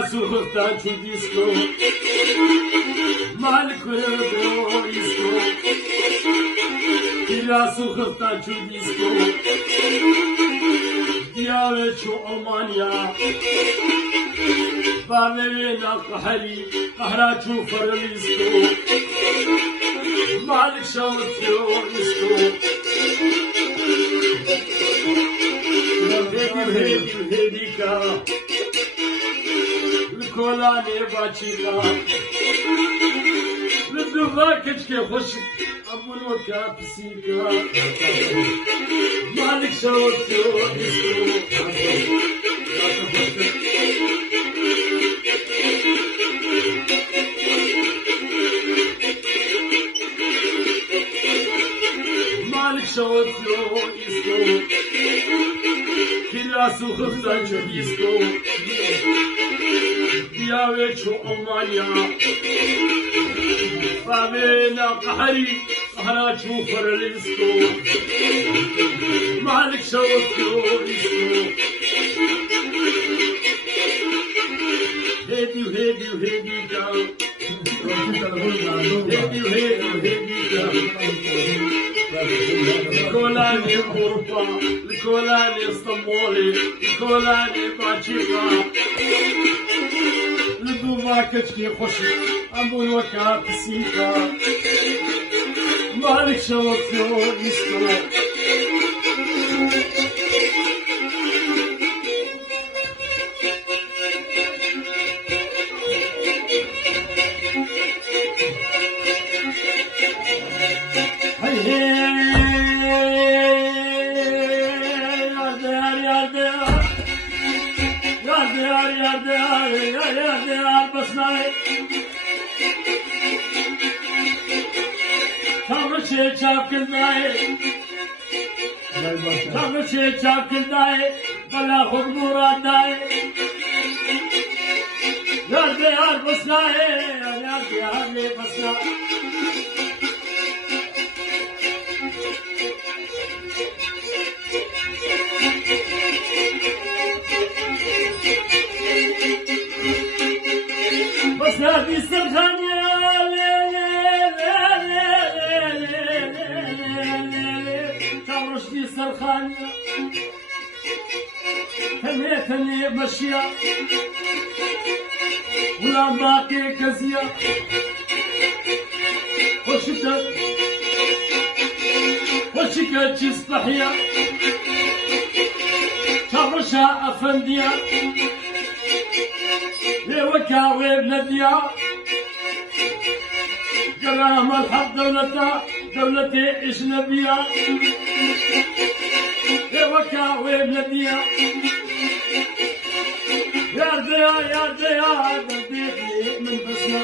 sokaktan şu disco Malik kırılıyor disco Kira sokaktan şu disco Diyave şu Almanya Bavevena kahri Kahra şu faralisko Malik şavutıyor disco Hedika Kolane bachika Lütfen keçke hoş Abuno kapsika Malik şavutyo disco Malik şavutyo disco Killa sokaktan şu disco Diyave şu Almanya Bavena kahri Kahra şu faralisko Malik şavutyo disco Hedika Hedika Kolani Urfa, Kolani Istanbuli, Kolani Bachika. Lütfen keçki hoş, Ambul vaka pisika. Malik şavutyo disco. Yar basnay Tanrıçı çapkınday Tanrıçı çapkınday Bala khud muraday Yar basnay Yar basnay Basnadi Sarkhanya Tanrıçı Sarkhanya Tene مشيا ولا باقي كزيا وشكا تستحيا ترشا أفنديا وكاوي بلديا كرام الحق دولتي إجنبية وكاوي بلديا يا دي من بسنا